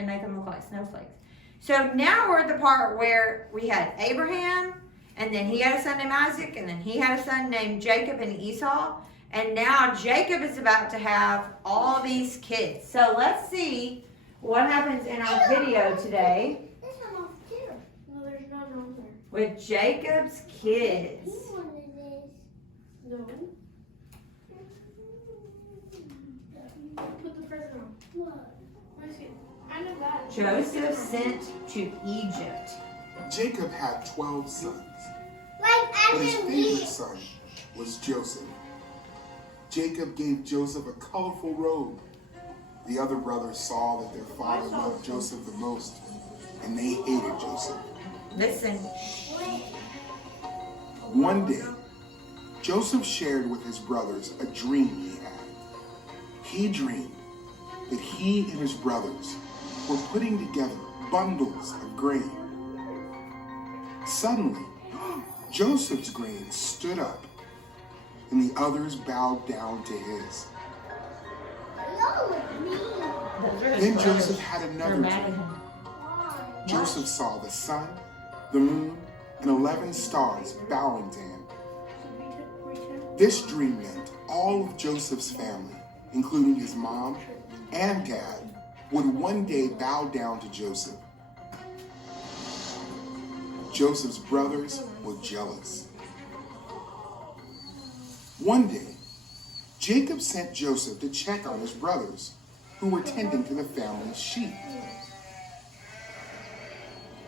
and make them look like snowflakes. So now we're at the part where we had Abraham, and then he had a son named Isaac, and then he had a son named Jacob and Esau. And now Jacob is about to have all these kids. So let's see what happens in our video today with Jacob's kids. No. Put the present on. What? I know that. Joseph sent to Egypt. Jacob had 12 sons, Like but his favorite son was Joseph. Jacob gave Joseph a colorful robe. The other brothers saw that their father loved Joseph the most, and they hated Joseph. Listen. One day, Joseph shared with his brothers a dream he had. He dreamed that he and his brothers were putting together bundles of grain. Suddenly, Joseph's grain stood up, and the others bowed down to his. Then Joseph had another dream. Joseph saw the sun, the moon, and 11 stars bowing to him. This dream meant all of Joseph's family, including his mom and dad, would one day bow down to Joseph. Joseph's brothers were jealous. One day, Jacob sent Joseph to check on his brothers, who were tending to the family's sheep.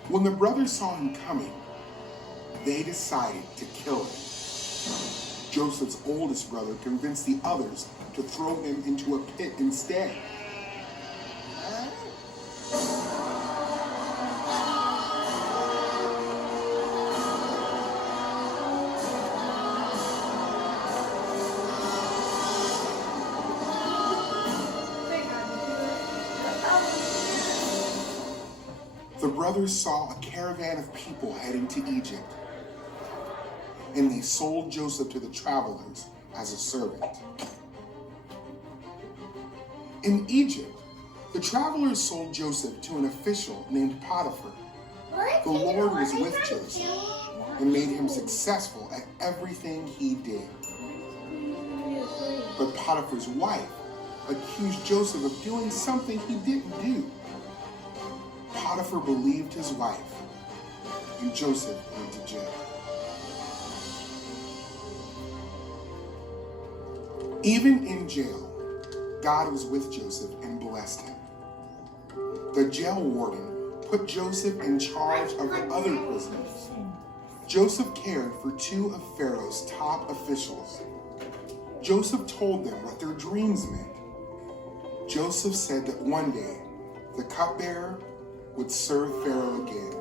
When the brothers saw him coming, they decided to kill him. Joseph's oldest brother convinced the others to throw him into a pit instead. The brothers saw a caravan of people heading to Egypt, and they sold Joseph to the travelers as a servant. In Egypt, the travelers sold Joseph to an official named Potiphar. The Lord was with Joseph and made him successful at everything he did. But Potiphar's wife accused Joseph of doing something he didn't do. Potiphar believed his wife, and Joseph went to jail. Even in jail, God was with Joseph and blessed him. The jail warden put Joseph in charge of the other prisoners. Joseph cared for 2 of Pharaoh's top officials. Joseph told them what their dreams meant. Joseph said that one day, the cupbearer would serve Pharaoh again.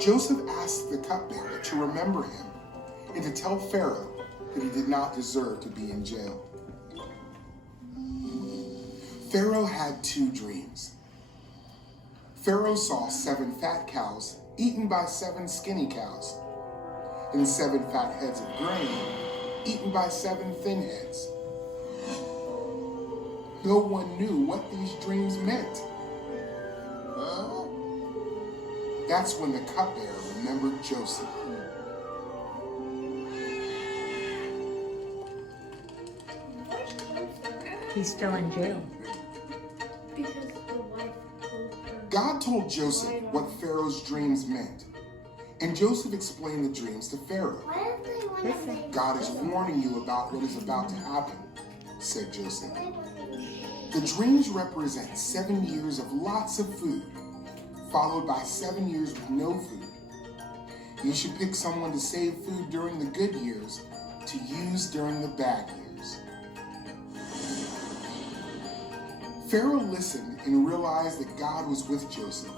Joseph asked the cupbearer to remember him and to tell Pharaoh that he did not deserve to be in jail. Pharaoh had 2 dreams. Pharaoh saw 7 fat cows eaten by 7 skinny cows, and 7 fat heads of grain eaten by 7 thin heads. No one knew what these dreams meant. That's when the cupbearer remembered Joseph. He's still in jail. Because the wife told her. God told Joseph what Pharaoh's dreams meant, and Joseph explained the dreams to Pharaoh. God is warning you about what is about to happen, said Joseph. The dreams represent 7 years of lots of food, followed by 7 years with no food. You should pick someone to save food during the good years to use during the bad years. Pharaoh listened and realized that God was with Joseph.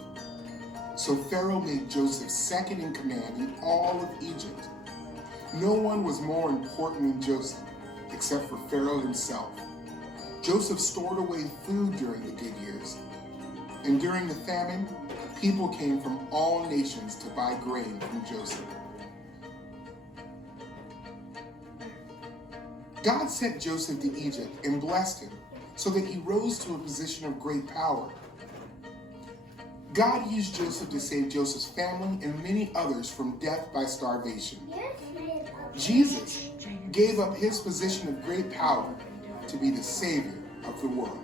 So Pharaoh made Joseph second in command in all of Egypt. No one was more important than Joseph, except for Pharaoh himself. Joseph stored away food during the good years. And during the famine, people came from all nations to buy grain from Joseph. God sent Joseph to Egypt and blessed him so that he rose to a position of great power. God used Joseph to save Joseph's family and many others from death by starvation. Jesus gave up his position of great power to be the Savior of the world.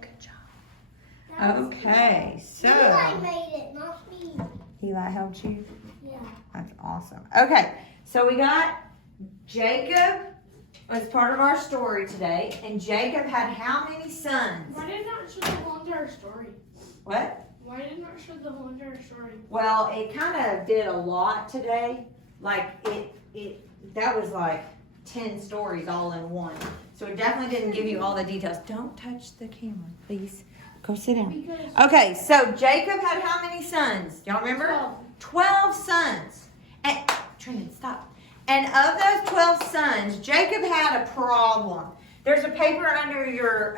Good job. Okay, so Eli made it, not me. Eli helped you? Yeah. That's awesome. Okay, so we got Jacob was part of our story today, and Jacob had how many sons? Why did not show the whole entire story? What? Why did not show the whole entire story? Well, it kind of did a lot today. Like that was like 10 stories all in one. So it definitely didn't give you all the details. Don't touch the camera, please. Go sit down. Because Okay, so Jacob had how many sons? Y'all remember? 12 sons. And Trinity, stop. And of those 12 sons, Jacob had a problem. There's a paper under your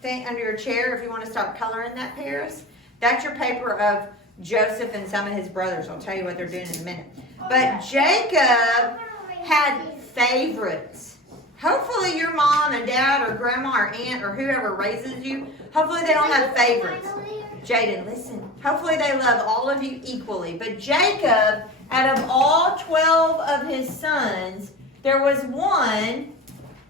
thing, under your chair if you want to start coloring that, Paris. That's your paper of Joseph and some of his brothers. I'll tell you what they're doing in a minute. But Jacob had favorites. Hopefully your mom and dad or grandma or aunt or whoever raises you, hopefully they don't have favorites. Jaden, listen. Hopefully they love all of you equally. But Jacob, out of all 12 of his sons, there was one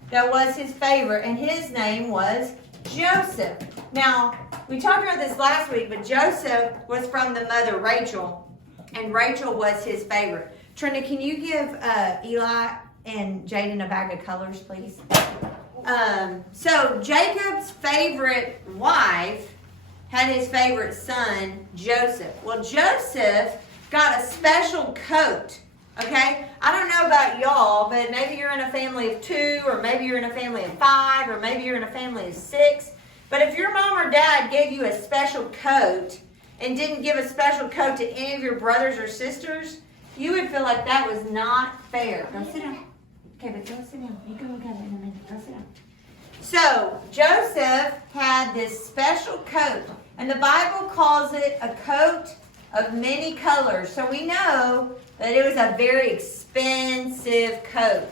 that was his favorite, and his name was Joseph. Now, we talked about this last week, but Joseph was from the mother Rachel, and Rachel was his favorite. Trina, can you give Eli and Jaden a bag of colors, please? So Jacob's favorite wife had his favorite son, Joseph. Well, Joseph got a special coat, okay? I don't know about y'all, but maybe you're in a family of 2, or maybe you're in a family of 5, or maybe you're in a family of 6. But if your mom or dad gave you a special coat and didn't give a special coat to any of your brothers or sisters, you would feel like that was not fair. Go sit down. Okay, but go sit down. You can look at it in a minute. Go sit down. So, Joseph had this special coat, and the Bible calls it a coat of many colors. So we know that it was a very expensive coat,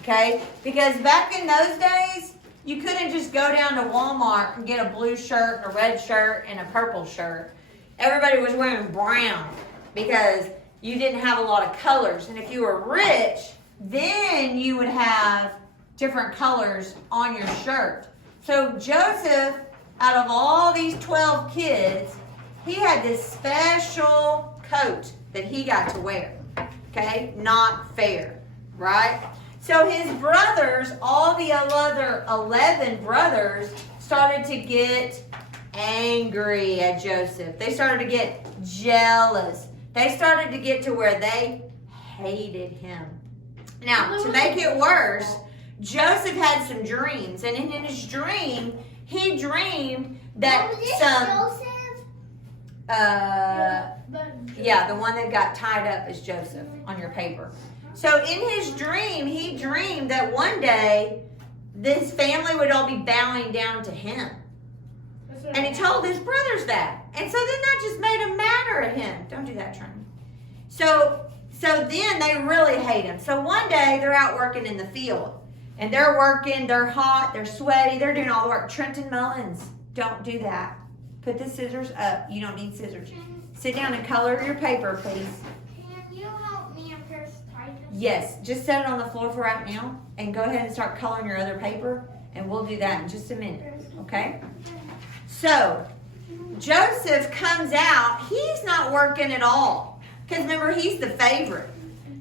okay? Because back in those days, you couldn't just go down to Walmart and get a blue shirt, a red shirt, and a purple shirt. Everybody was wearing brown because you didn't have a lot of colors. And if you were rich, then you would have different colors on your shirt. So Joseph, out of all these 12 kids, he had this special coat that he got to wear. Okay? Not fair, right? So his brothers, all the other 11 brothers, started to get angry at Joseph. They started to get jealous. They started to get to where they hated him. Now, to make it worse, Joseph had some dreams, and in his dream, he dreamed that yeah, the one that got tied up is Joseph on your paper. So in his dream, he dreamed that one day this family would all be bowing down to him. And he told his brothers that. And so then that just made them madder at him. Don't do that, Trini. So then they really hate him. So one day they're out working in the field. And they're working, they're hot, they're sweaty, they're doing all the work. Trenton Mullins, don't do that. Put the scissors up. You don't need scissors. Sit down and color your paper, please. Can you help me and Paris tie this? Yes, just set it on the floor for right now and go ahead and start coloring your other paper, and we'll do that in just a minute, okay? So, Joseph comes out. He's not working at all because remember, he's the favorite.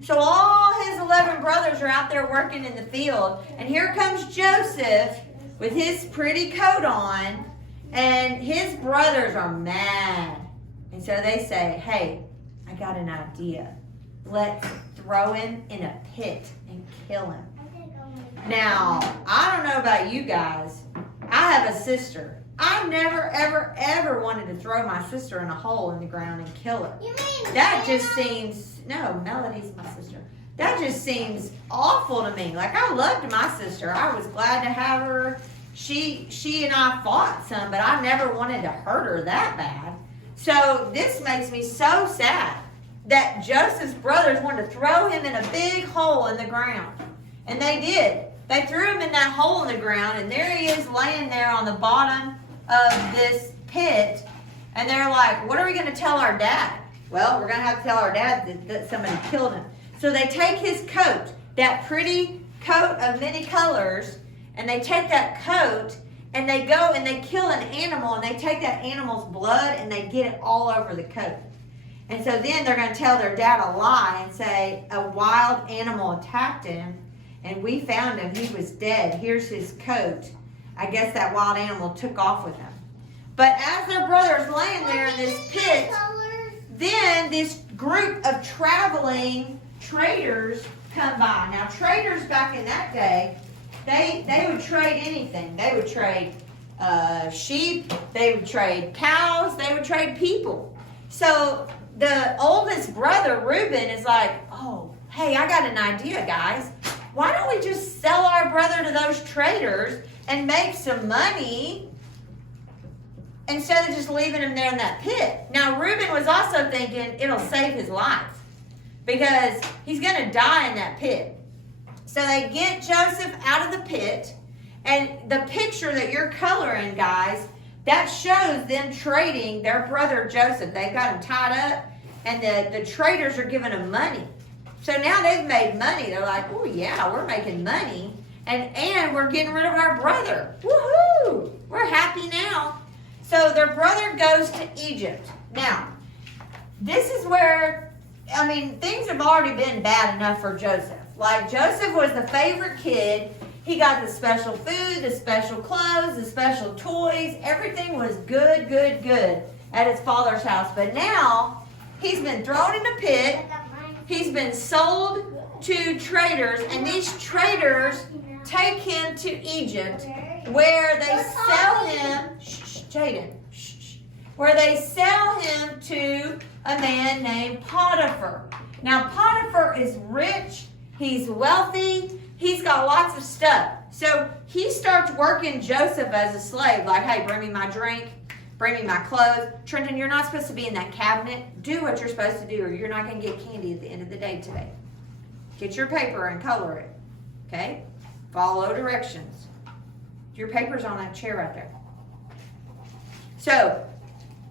So all his 11 brothers are out there working in the field, and here comes Joseph with his pretty coat on, and his brothers are mad. And so they say, hey, I got an idea. Let's throw him in a pit and kill him. Now, I don't know about you guys. I have a sister. I never, ever, ever wanted to throw my sister in a hole in the ground and kill her. You mean That just seems, no, Melody's my sister. That just seems awful to me. Like, I loved my sister. I was glad to have her. She and I fought some, but I never wanted to hurt her that bad. So this makes me so sad that Joseph's brothers wanted to throw him in a big hole in the ground. And they did. They threw him in that hole in the ground, and there he is laying there on the bottom of this pit. And they're like, what are we going to tell our dad? Well, we're going to have to tell our dad that somebody killed him. So they take his coat, that pretty coat of many colors, and they take that coat and they go and they kill an animal, and they take that animal's blood and they get it all over the coat. And so then they're going to tell their dad a lie and say a wild animal attacked him and we found him. He was dead. Here's his coat. I guess that wild animal took off with him. But as their brother's laying there in this pit, then this group of traveling traders come by. Now, traders back in that day, they would trade anything. They would trade sheep. They would trade cows. They would trade people. So the oldest brother, Reuben, is like, oh, hey, I got an idea, guys. Why don't we just sell our brother to those traders and make some money instead of just leaving him there in that pit? Now, Reuben was also thinking it'll save his life because he's going to die in that pit. So they get Joseph out of the pit, and the picture that you're coloring, guys, that shows them trading their brother Joseph. They've got him tied up, and the traders are giving him money. So now they've made money. They're like, oh, yeah, we're making money, and we're getting rid of our brother. Woohoo! We're happy now. So their brother goes to Egypt. Now, this is where, I mean, things have already been bad enough for Joseph. Like, Joseph was the favorite kid. He got the special food, the special clothes, the special toys. Everything was good, good, good at his father's house. But now, he's been thrown in a pit. He's been sold to traders, and these traders take him to Egypt, where they sell him, Jaden, where they sell him to a man named Potiphar. Now, Potiphar is rich, he's wealthy, he's got lots of stuff. So he starts working Joseph as a slave, like, hey, bring me my drink, bring me my clothes. Trenton, you're not supposed to be in that cabinet. Do what you're supposed to do, or you're not going to get candy at the end of the day today. Get your paper and color it, okay? Follow directions. Your paper's on that chair right there. So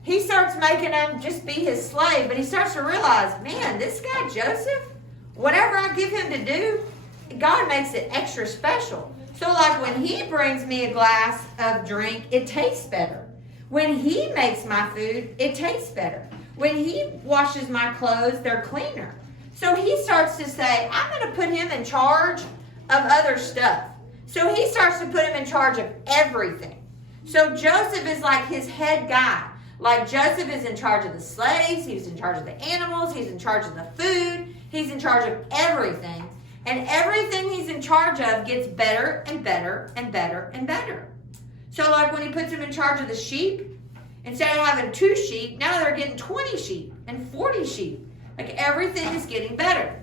he starts making him just be his slave, but he starts to realize, man, this guy Joseph, whatever I give him to do, God makes it extra special. So like when he brings me a glass of drink, it tastes better. When he makes my food, it tastes better. When he washes my clothes, they're cleaner. So he starts to say, I'm going to put him in charge of other stuff. So he starts to put him in charge of everything. So Joseph is like his head guy. Like Joseph is in charge of the slaves, he's in charge of the animals, he's in charge of the food, he's in charge of everything. And everything he's in charge of gets better and better and better and better. So like when he puts him in charge of the sheep, instead of having 2 sheep, now they're getting 20 sheep and 40 sheep. Like everything is getting better.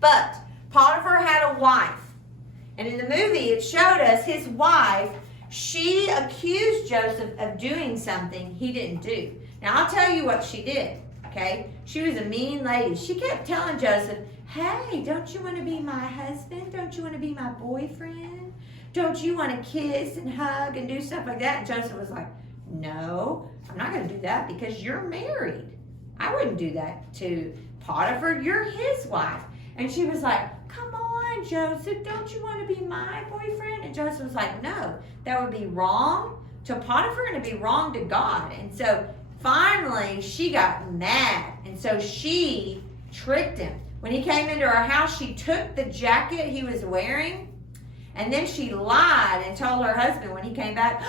But Potiphar had a wife. And in the movie, it showed us his wife, she accused Joseph of doing something he didn't do. Now, I'll tell you what she did, okay? She was a mean lady. She kept telling Joseph, hey, don't you want to be my husband? Don't you want to be my boyfriend? Don't you want to kiss and hug and do stuff like that? And Joseph was like, no, I'm not going to do that because you're married. I wouldn't do that to Potiphar. You're his wife. And she was like, come on, Joseph, don't you want to be my boyfriend? And Joseph was like, no, that would be wrong to Potiphar and it'd be wrong to God. And so finally she got mad. And so she tricked him. When he came into her house, she took the jacket he was wearing, and then she lied and told her husband when he came back,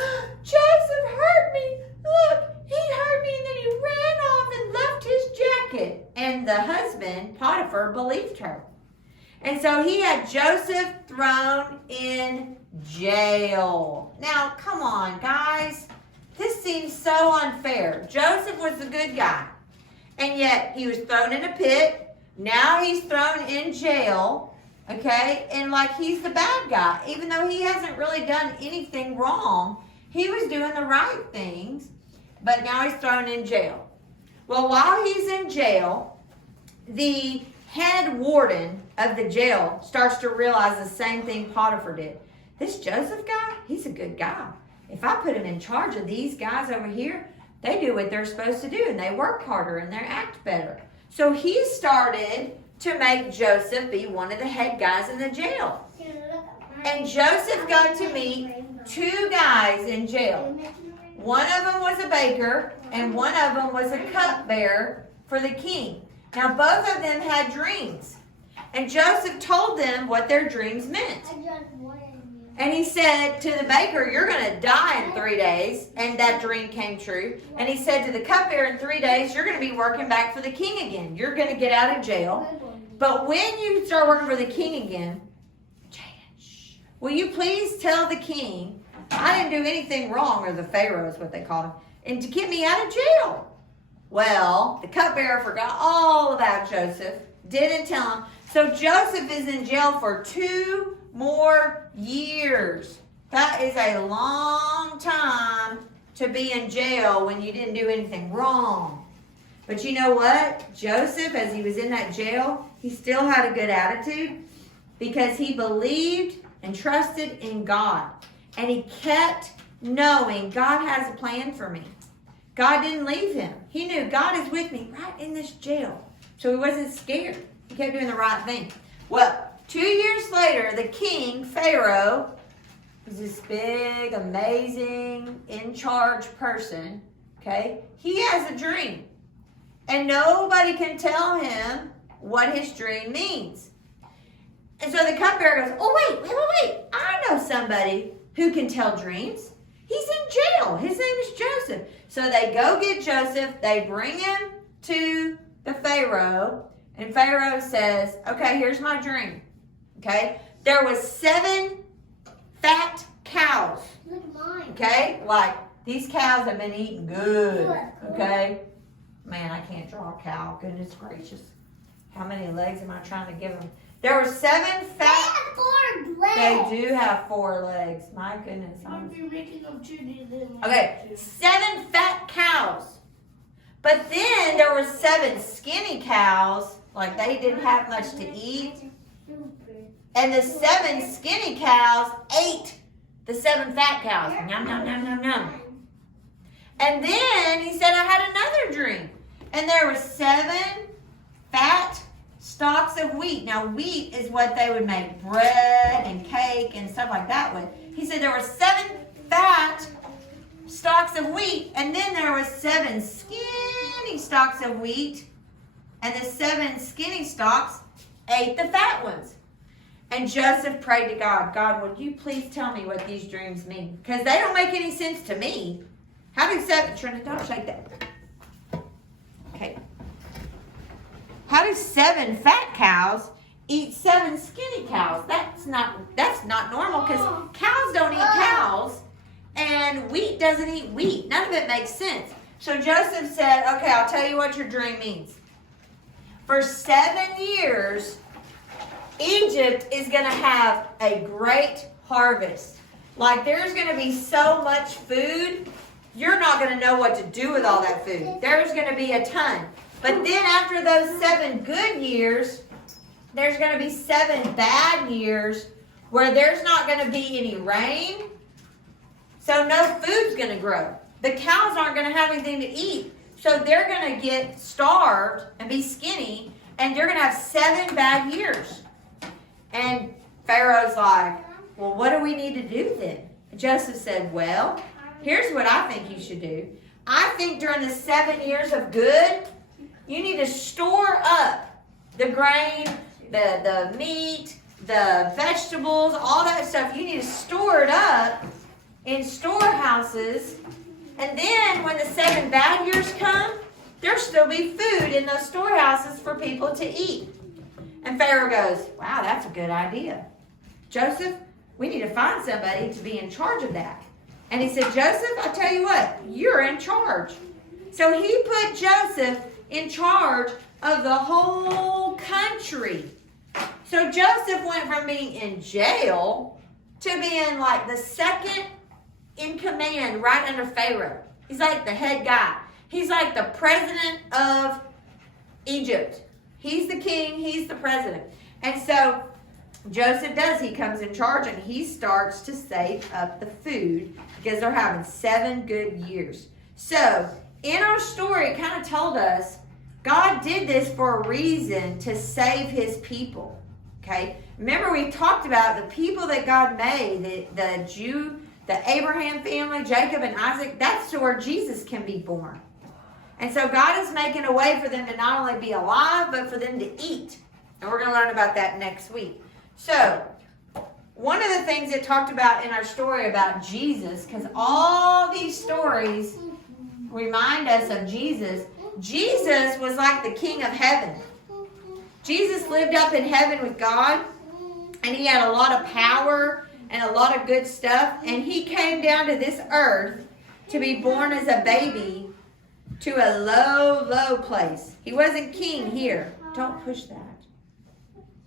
Joseph hurt me. Look, he hurt me, and then he ran off and left his jacket. And the husband, Potiphar, believed her. And so he had Joseph thrown in jail. Now, come on, guys. This seems so unfair. Joseph was the good guy. And yet, he was thrown in a pit. Now he's thrown in jail. Okay? And like he's the bad guy. Even though he hasn't really done anything wrong. He was doing the right things. But now he's thrown in jail. Well, while he's in jail, the head warden of the jail starts to realize the same thing Potiphar did. This Joseph guy, he's a good guy. If I put him in charge of these guys over here, they do what they're supposed to do and they work harder and they act better. So he started to make Joseph be one of the head guys in the jail. And Joseph got to meet two guys in jail. One of them was a baker and one of them was a cupbearer for the king. Now both of them had dreams. And Joseph told them what their dreams meant. And he said to the baker, you're going to die in 3 days. And that dream came true. And he said to the cupbearer, in 3 days, you're going to be working back for the king again. You're going to get out of jail. But when you start working for the king again, will you please tell the king, I didn't do anything wrong, or the Pharaoh is what they called him, and to get me out of jail. Well, the cupbearer forgot all about Joseph, didn't tell him. So Joseph is in jail for 2 more years. That is a long time to be in jail when you didn't do anything wrong. But you know what? Joseph, as he was in that jail, he still had a good attitude because he believed and trusted in God. And he kept knowing God has a plan for me. God didn't leave him. He knew God is with me right in this jail. So he wasn't scared. He kept doing the right thing. Well, 2 years later, the king, Pharaoh, was this big, amazing, in-charge person, okay? He has a dream. And nobody can tell him what his dream means. And so the cupbearer goes, oh, wait. I know somebody who can tell dreams. He's in jail. His name is Joseph. So they go get Joseph. They bring him to the Pharaoh. And Pharaoh says, okay, here's my dream. Okay? There was 7 fat cows. Okay? Like, these cows have been eating good. Okay? Man, I can't draw a cow. Goodness gracious. How many legs am I trying to give them? There were 7 fat. They have 4 legs. They do have 4 legs. My goodness. If you're making them 2, Okay, 7 fat cows. But then there were 7 skinny cows. Like they didn't have much to eat. And the 7 skinny cows ate the 7 fat cows. Yum, yum, yum, yum, yum. And then he said, I had another dream. And there were 7 fat stalks of wheat. Now, wheat is what they would make bread and cake and stuff like that with. He said there were 7 fat stalks of wheat, and then there were 7 skinny stalks of wheat, and the 7 skinny stalks ate the fat ones. And Joseph prayed to God, God, would you please tell me what these dreams mean? Because they don't make any sense to me. How do 7, Trinity, don't shake that. Okay. How do 7 fat cows eat 7 skinny cows? That's not normal because cows don't eat cows and wheat doesn't eat wheat. None of it makes sense. So Joseph said, okay, I'll tell you what your dream means. For 7 years, Egypt is going to have a great harvest. Like there's going to be so much food, you're not going to know what to do with all that food. There's going to be a ton. But then after those 7 good years, there's going to be 7 bad years where there's not going to be any rain. So no food's going to grow. The cows aren't going to have anything to eat. So they're going to get starved and be skinny. And you're going to have 7 bad years. And Pharaoh's like, well, what do we need to do then? And Joseph said, well, here's what I think you should do. I think during the 7 years of good, you need to store up the grain, the meat, the vegetables, all that stuff. You need to store it up in storehouses. And then when the 7 bad years come, there'll still be food in those storehouses for people to eat. And Pharaoh goes, wow, that's a good idea. Joseph, we need to find somebody to be in charge of that. And he said, Joseph, I tell you what, you're in charge. So he put Joseph in charge of the whole country. So Joseph went from being in jail to being like the second in command right under Pharaoh. He's like the head guy. He's like the president of Egypt. He's the king, he's the president. And so Joseph does. He comes in charge and he starts to save up the food because they're having 7 good years. So in our story, it kind of told us God did this for a reason, to save his people. Okay? Remember, we talked about the people that God made, the Abraham family, Jacob and Isaac. That's to where Jesus can be born. And so God is making a way for them to not only be alive, but for them to eat. And we're going to learn about that next week. So, one of the things it talked about in our story about Jesus, because all these stories remind us of Jesus. Jesus was like the king of heaven. Jesus lived up in heaven with God, and he had a lot of power and a lot of good stuff. And he came down to this earth to be born as a baby to a low, low place. He wasn't king here. Don't push that.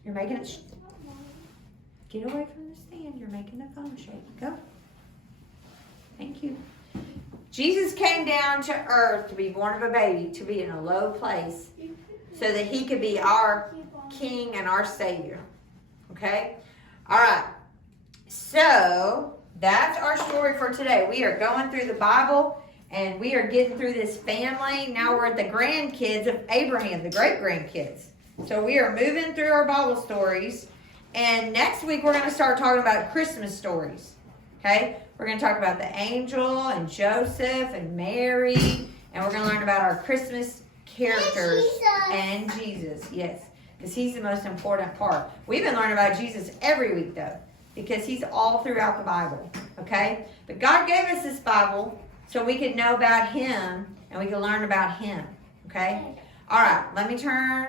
You're making it... Get away from the stand. You're making the phone shake. Go. Thank you. Jesus came down to earth to be born of a baby, to be in a low place, so that he could be our king and our savior. Okay? All right. So, that's our story for today. We are going through the Bible, and we are getting through this family. Now we're at the grandkids of Abraham, the great-grandkids. So we are moving through our Bible stories. And next week, we're going to start talking about Christmas stories. Okay? We're going to talk about the angel and Joseph and Mary. And we're going to learn about our Christmas characters and Jesus. Yes, because he's the most important part. We've been learning about Jesus every week, though, because he's all throughout the Bible. Okay? But God gave us this Bible so we could know about him and we could learn about him. Okay? All right, let me turn.